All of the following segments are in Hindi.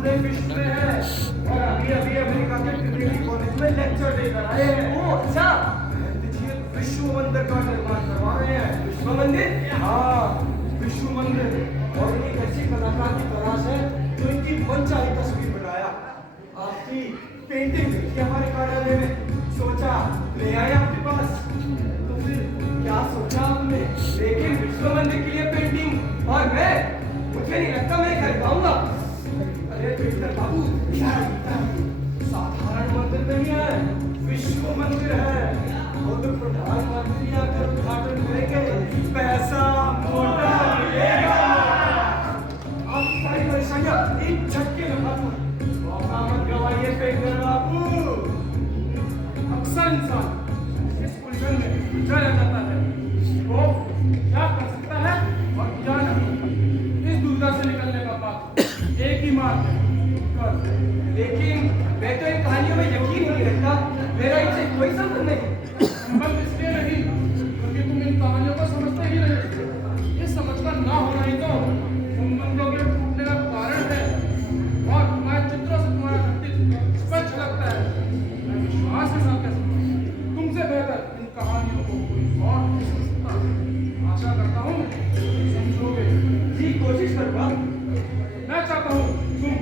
पूरे विश्व में है और अभी अभी अमेरिका के ट्रिनिटी कॉलेज में लेक्चर देकर आए हैं। ओ अच्छा, देखिए विश्व मंदिर का निर्माण करवा रहे हैं। विश्व मंदिर? हाँ, विश्व मंदिर। और एक ऐसी कलाकार की तलाश है जो इनकी मनचाही तस्वीर बनाया। आपकी पेंटिंग देखी हमारे कार्यालय में, सोचा ले आए आपके पास। तो फिर क्या सोचा आपने? लेकिन विश्व मंदिर के लिए पेंटिंग और मैं, मुझे नहीं लगता मैं कर पाऊंगा। अरे पेंटर बाबू, साधारण मंदिर नहीं है, विश्व मंदिर है। खुद प्रधानमंत्री आकर उद्घाटन करेंगे, पैसा मोटा मिलेगा। आप सारी परेशानियां एक झटके में खत्म। मौका मत गवाइए पेंटर बाबू। अक्सर इंसान इस उलझन में उलझा जाता है, वो क्या कर सकता है और क्या नहीं। इस दुविधा से निकलने का बात एक ही मार्ग है, कर। लेकिन मैं तो इन कहानियों में यकीन नहीं रखता, मेरा इनसे कोई संबंध नहीं। संबंध इसलिए नहीं क्योंकि तुम इन कहानियों को समझते ही नहीं। ये समझकर ना होना ही तो संबंधों के टूटने का कारण है और तुम्हारे चित्रों से तुम्हारा व्यक्तित्व स्पष्ट लगता है। मैं विश्वास के साथ कह सकता हूँ, तुमसे बेहतर इन कहानियों को कोई और नहीं समझ सकता। आशा करता हूँ समझोगे। जी कोशिश करूंगा। मैं चाहता हूँ तुम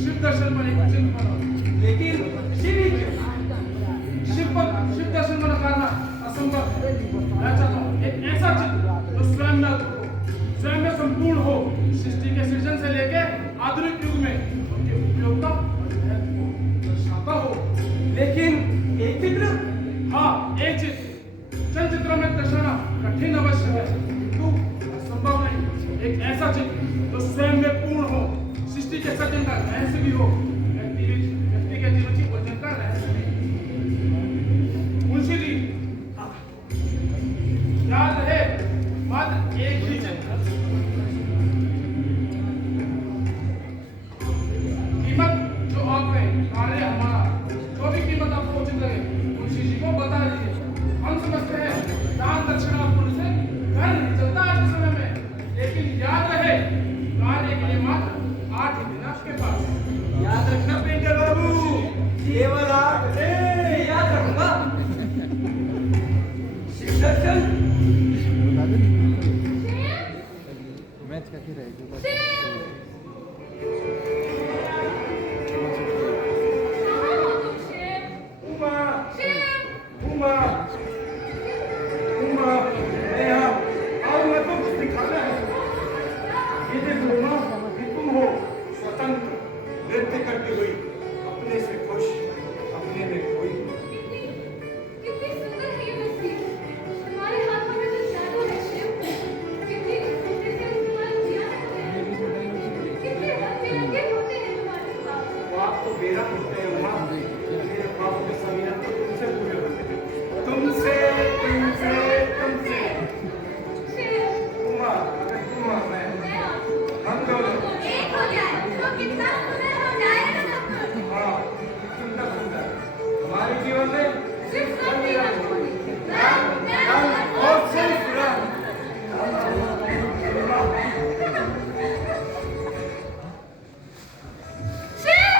शिव दर्शन पर एक चिन्ह बनाओ। लेकिन शिव ही क्यों? शिव दर्शन बना करना असंभव है। मैं चाहता हूँ एक ऐसा चित्र जो स्वयं में अद्भुत हो, स्वयं में संपूर्ण हो, सृष्टि के सृजन से लेके आधुनिक युग में उनके उपयोगिता और महत्व को दर्शाता हो। लेकिन एक चित्र? हाँ, एक चित्र। चंद चित्रों में दर्शाना कठिन अवश्य है, किंतु असंभव नहीं। एक ऐसा चित्र जो स्वयं में पूर्ण हो, सृष्टि के सृजन का रहस्य भी हो, व्यक्ति के जीवन की उलझन का रहस्य भी। मुंशी जी, याद रहे मात्र एक ही चित्र, कीमत जो आप कहें, कार्य हमारा, जो भी कीमत आपको उचित लगे मुंशी जी को बता दीजिए। हम समझते हैं दान दक्षिणा पुण्य से घर नहीं चलता आज के समय में, लेकिन याद रहे कार्य के लिए मात्र 8 ही दिन आपके पास। याद रखना पेंटर बाबू, केवल 8 दिन याद रखूंगा। शिव दर्शन मैच का फिर है उमा, उमा, उमा, मैं यहाँ और मैं तो कुछ दिखाना है। ये देखो उमा, ये तुम हो स्वतंत्र, नृत्य करती हुई, अपने से खुश, अपने में खोई। कितनी सुंदर है ये तस्वीर। तुम्हारे हाथों में तो जादू है शिव। कितनी खूबसूरती से तुम्हारे किया है। कितने रंग बिरंगे होते हैं तुम्हारे पास। वो आप तो बेरंग होते हैं उमा, मेरे ख्वाब के सभी रंग तो तुमसे पूरे होते हैं। तुमसे, तुमसे, तुमसे। शिव, उमा, उमा, मैं, मैं और हम दोनों। एक हो जाए तो कितना सुंदर हो जाएगा सब कुछ। हाँ, सुंदर सुंदर। हमारे जीवन में सिर्फ रंग ही रंग होंगे। रंग, रंग और सिर्फ रंग। शिव!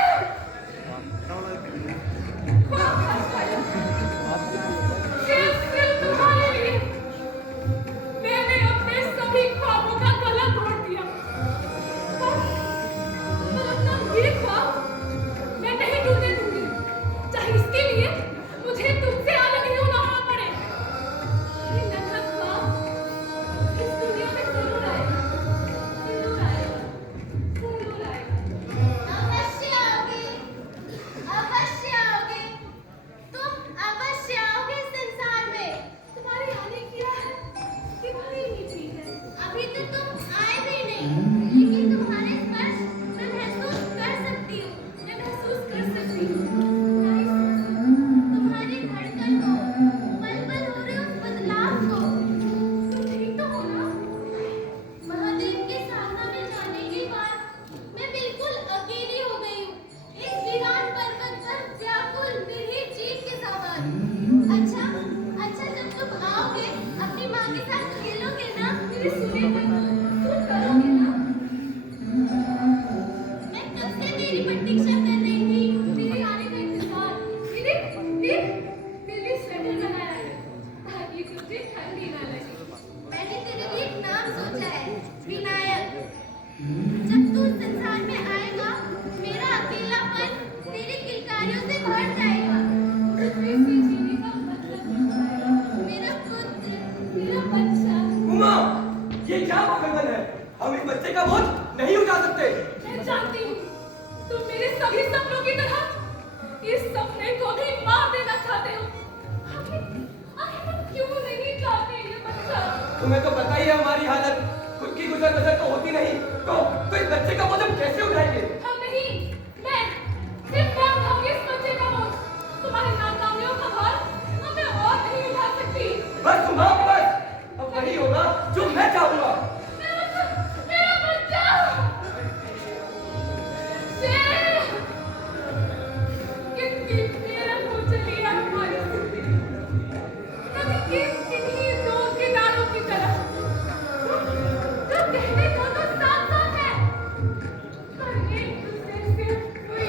शिव, सिर्फ तुम्हारे लिए मैंने अपने सभी ख्वाबों का गला तोड़ दिया। पर अपना सभी सपनों की तरह इस सपने को भी मार देना चाहते हो। आखिर तुम क्यों नहीं चाहते ये बच्चा? तुम्हें तो पता ही है हमारी हालत, खुद की गुजर बसर तो होती नहीं, तो इस बच्चे का बोझ हम कैसे उठाएंगे? हम नहीं, मैं सिर्फ मैं उठाऊंगी इस बच्चे का बोझ। तुम्हारे नाकामियों का भार अब मैं और नहीं उठा सकती। बस सुना, बस अब वही होगा जो मैं चाहूंगा। मेरा बच्चा शेर, कितनी मेहनत हो चली है हमारी जिंदगी, कभी किन्हीं दो किनारों की तरह जो कहने को तो साफ साफ है, पर एक दूसरे से कोई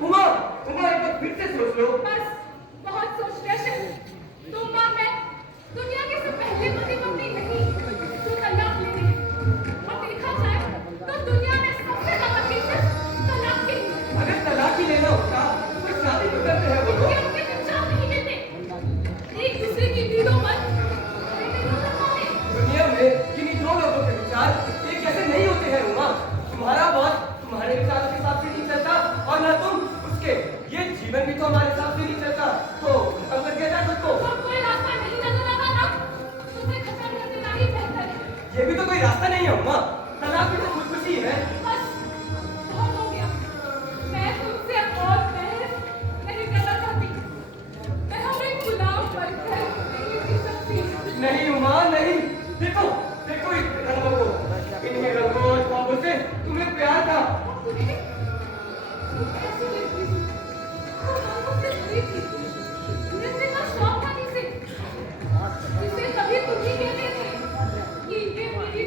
उमा, उमा एक बार फिर से सोच लो। बस बहुत सोच रहे थे तुम और मैं दुनिया के सब पहले पति पत्नी नहीं जो तलाक लेते हैं। और देखा जाए तो दुनिया में सबसे ज्यादा केसेस तलाक के। अगर तलाक ही लेना होता तो शादी क्यों करते हैं वो लोग? उनके विचार नहीं देते एक दूसरे की पीड़ों पर दुनिया में किन्हीं दो लोगों के विचार एक जैसे नहीं होते हैं उमा। तुम्हारा बॉस तुम्हारे विचार के हिसाब से नहीं चलता और ना तुम उसके। ये जीवन भी तो हमारे हिसाब से नहीं चलता, तो खत्म कर दिया जाए खुद को। और कोई रास्ता नहीं नजर आता ना तो उसे खत्म कर देना ही बेहतर है। ये भी तो कोई रास्ता नहीं है उमा, तलाक भी तो खुदकुशी है। बस बहुत हो गया, मैं तुमसे और बहस नहीं करना चाहती। मैं हमें गुलाम बनकर नहीं जी सकती। नहीं उमा नहीं, देखो देखो इन रंगों को, इन्हीं रंगों और ख्वाबों से तुम्हें प्यार था। तुम्हें कैसी लगती थी? वो आंखों से भरी थी। नृत्य का शौक था जिसे कभी तुम ही कहते थे कि ये मेरी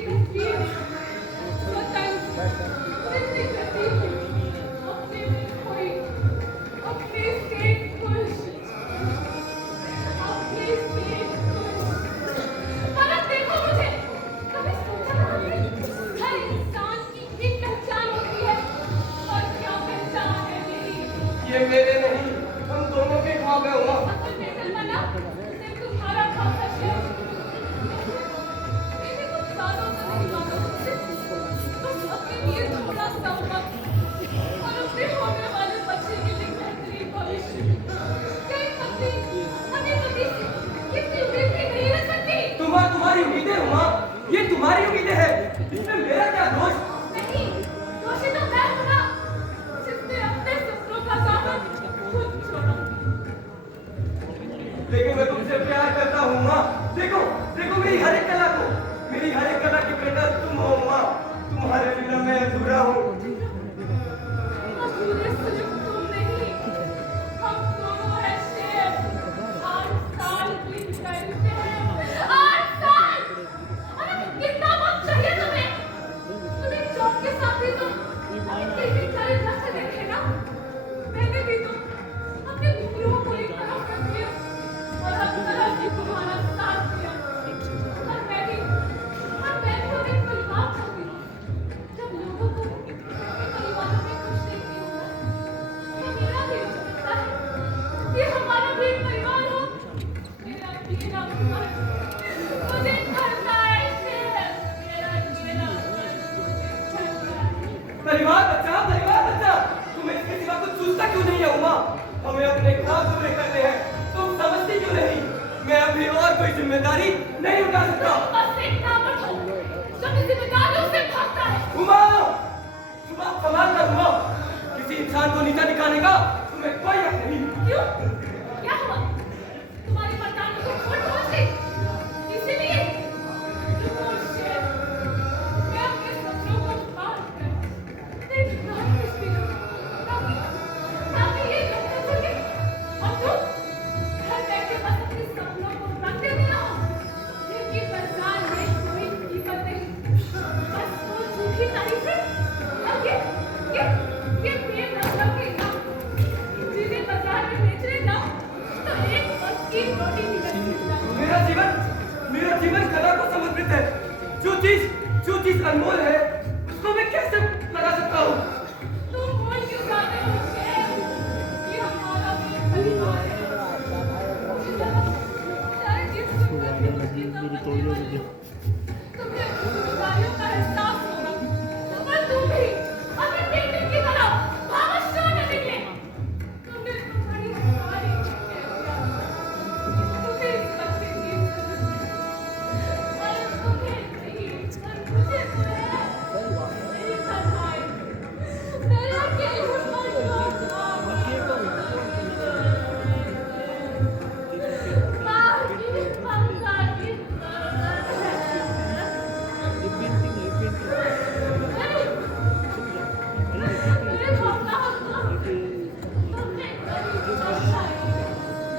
कोई जिम्मेदारी नहीं उठा सकता। बस एक नामर्द हो, जो अपनी जिम्मेदारियों से भागता है। उमा, उमा संभाल कर उमा, किसी इंसान को नीचा दिखाने का तुम्हें कोई हक नहीं। क्यों? क्या हुआ? तुम्हारी परेशानी को खोट पहुंच गई? इसीलिए रुको शेर, मैं अपने सपनों को पार कर तेरी नाम किसकी ताकि ये कह सके और तुम घर बैठे बस अपने सपनों को रखते भी रहो, जिनकी बाजार में कोई कीमत नहीं, बस वो झूठी तारीफें और ये बेमतलब के नाम जिन्हें बाजार में बेचने जाओ तो एक वक्त की रोटी भी नहीं मिलता। मेरा जीवन कला को समर्पित है। जो चीज अनमोल है उसको मैं कैसे लगा सकता हूँ? तुम भूल क्यों जाते हो शेर? ये हमारा भी परिवार है। शायद इस दुनिया की मुश्किल समझने वाली तुम्हें जिम्मेदारियों का एहसास होगा, पर तुम भी अपने बेटे की तरह भावश्वान न निकले। तुमने तुम्हारी सारी तुम्हें इस वक्त से जीत और तुम्हें नहीं पर मुझे तो है मेरी तन्हाई, मेरे अकेलेपन को माँ की ममता की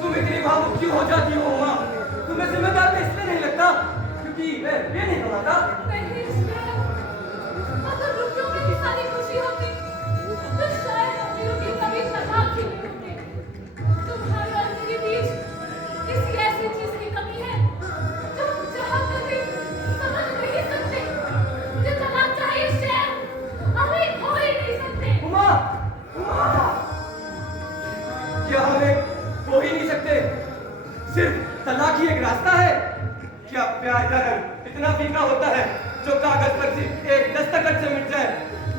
तुम इतनी भावुक क्यों हो जाती हो उमा? तुम्हें जिम्मेदार मैं इसलिए नहीं लगता क्योंकि मैं ये नहीं कमाता। अगर रुपयों में ही सारी खुशी होती तो शायद अमीरों की कभी तलाक ही नहीं होती। तुम्हारे और मेरे बीच किसी ऐसी चीज की कमी है जो हम चाहकर भी समझ नहीं सकते। जो तलाक चाहिए शेर, हमें खो ही नहीं सकते। उमा, क्या हमें खो ही नहीं सकते? सिर्फ तलाक ही एक रास्ता है? क्या प्यार का रंग इतना फीका होता है जो कागज पर सिर्फ एक दस्तखत से मिट जाए?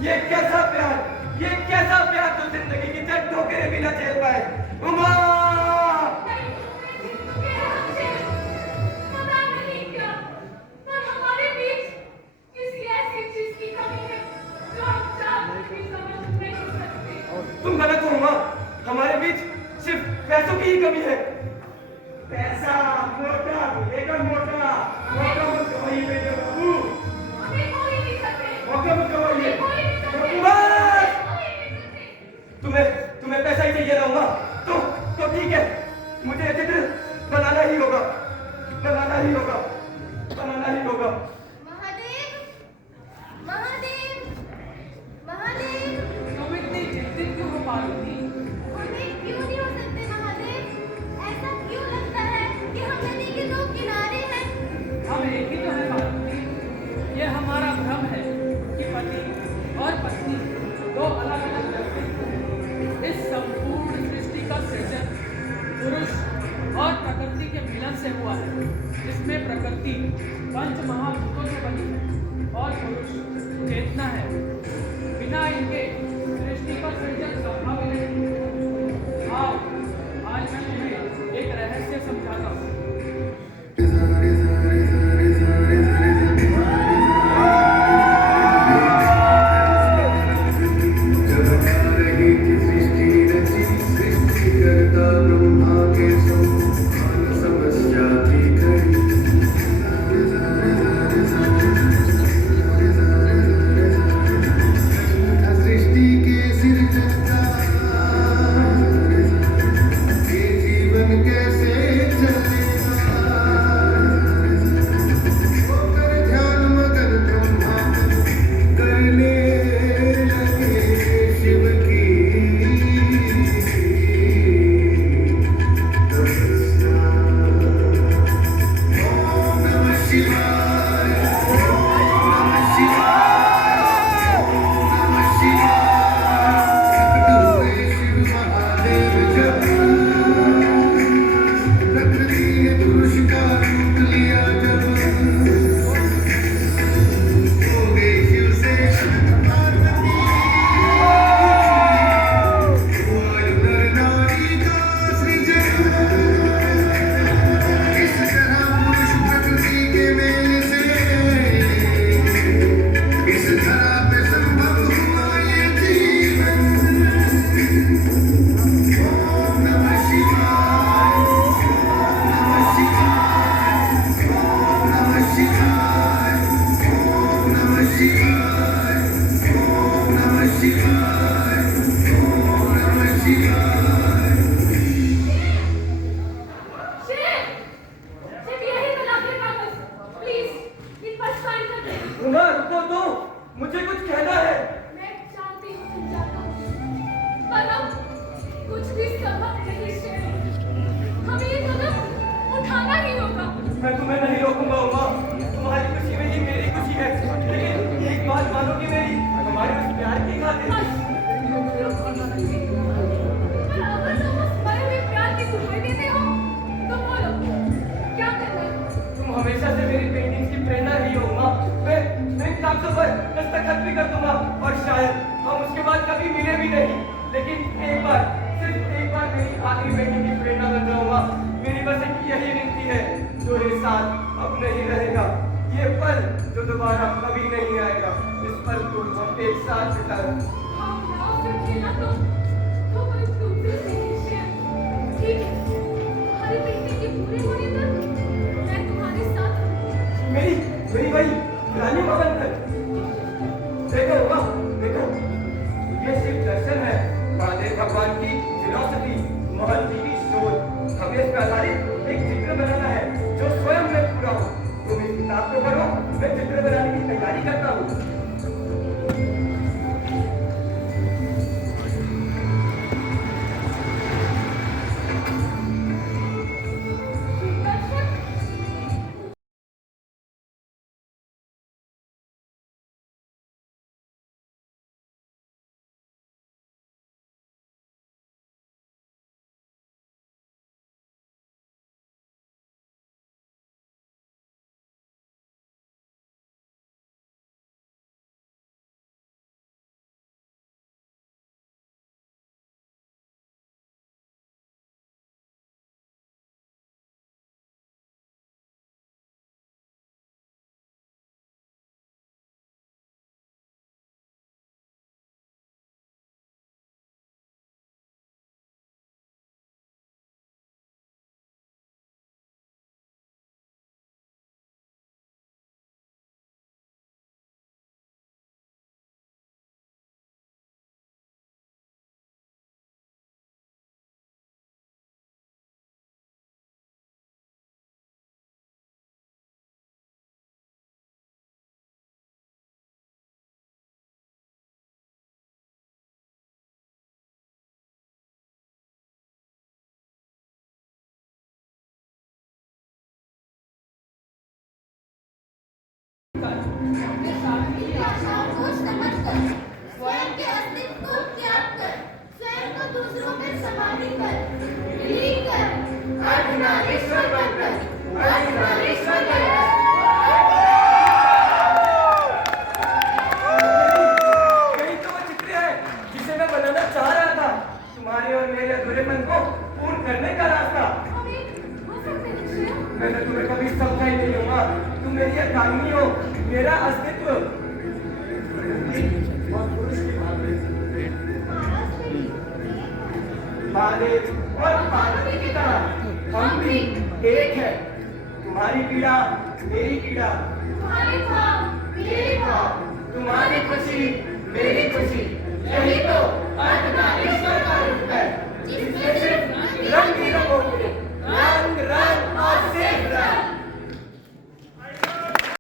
ये कैसा प्यार जो जिंदगी की जड़ ठोकरें भी न झेल पाए? उमा! पता नहीं क्या, पर हमारे बीच किसी ऐसी चीज की कमी है जो हम चाहकर भी समझ नहीं सकते। तुम गलत हो उमा, हमारे बीच सिर्फ पैसों की ही कमी है। पैसा मोटा मिलेगा, मोटा मत कमाइए मेरे बाबू, हमें खो ही नहीं सकते। मौका मत कमाइए। खो ही नहीं सकते। बस! खो ही नहीं सकते। तुम्हें पैसा ही चाहिए ना उमा? तो ठीक है, मुझे चित्र बनाना ही होगा। महादेव, महादेव, महादेव, तुम इतनी चिंतित क्यों हो पार्वती? हमें क्यों नहीं हो सकते महादेव? ऐसा क्यों लगता है कि हम नदी के दो किनारे हैं? हम एक ही तो है पार्वती। ये हमारा भ्रम है कि पति और पत्नी दो अलग अलग व्यक्तित्व हैं। इस संपूर्ण सृष्टि का सृजन पुरुष और प्रकृति के मिलन से हुआ है। इसमें प्रकृति पंच महाभूतों से बनी है और पुरुष चेतना है। बिना इनके सृष्टि का सृजन संभव नहीं। आओ, आज मैं तुम्हें एक रहस्य समझाता हूँ। सृष्टि के सिरजन का उमा रुको तो, मुझे कुछ कहना है। मैं जानती हूँ तुम जानो, पर अब कुछ भी संभव नहीं शेर। हमें ये कदम उठाना ही होगा। मैं तुम्हें नहीं रोकूंगा उमा, तुम्हारी खुशी में ही मेरी खुशी है। लेकिन एक बात मानोगी मेरी, हमारे उस प्यार की खातिर। पर अगर तुम उस मरे हुए प्यार की दुहाई देते हो, तो बोलो क्या करना है? तुम हमेशा से मेरी पेंटिंग्स की प्रेरणा रही हो उमा। मैं इन कागजों पर दस्तखत भी कर दूंगा और शायद हम उसके बाद कभी मिले भी नहीं। लेकिन एक बार, सिर्फ एक बार मेरी आखिरी पेंटिंग की प्रेरणा बन जाऊंगा। मेरी बस एक यही विनती है, जो ये साथ अब नहीं रहेगा, ये पल जो दोबारा कभी नहीं आएगा, इस पल को हम एक साथ बिताएं। हाँ, ना फिर खेला तो कोई तुमसे नहीं शेर। ठीक है, तुम्हारी पेंटिंग के पूरे होने तक मैं तुम्हारे साथ हूँ। मेरी वही पुरानी मगन तक। देखो उमा, देखो, ये सिर्फ दर्शन है, महादेव भगवान की फिलॉसफी, मोहन जी की सोच। हमें इस पर आधारित एक चित्र बनाना है जो स्वयं में पूरा हो। तुम इस किताब को पढ़ो, मैं चित्र बनाने की तैयारी करता हूँ। दर्शक भाषाओं को समझकर, स्वयं के अस्तित्व को त्याग कर, स्वयं को दूसरों में समाहित कर, विलीन कर, अर्धनारीश्वर बनकर, अर्धनारीश्वर बनकर। यही तो वो चित्र है जिसे मैं बनाना चाह रहा था। तुम्हारे और मेरे अधूरे मन को पूर्ण करने का रास्ता। हमें हो सकते हैं शेर। मैंने तुम्हें कभी समझा ही नहीं होगा। तुम मेरी अर्धांगिनी हो, मेरा अस्तित्व और पुरुष की महादेव और पार्वती की तरह हम भी एक है। तुम्हारी पीड़ा मेरी पीड़ा, तुम्हारे भाव मेरे भाव, तुम्हारी खुशी मेरी खुशी।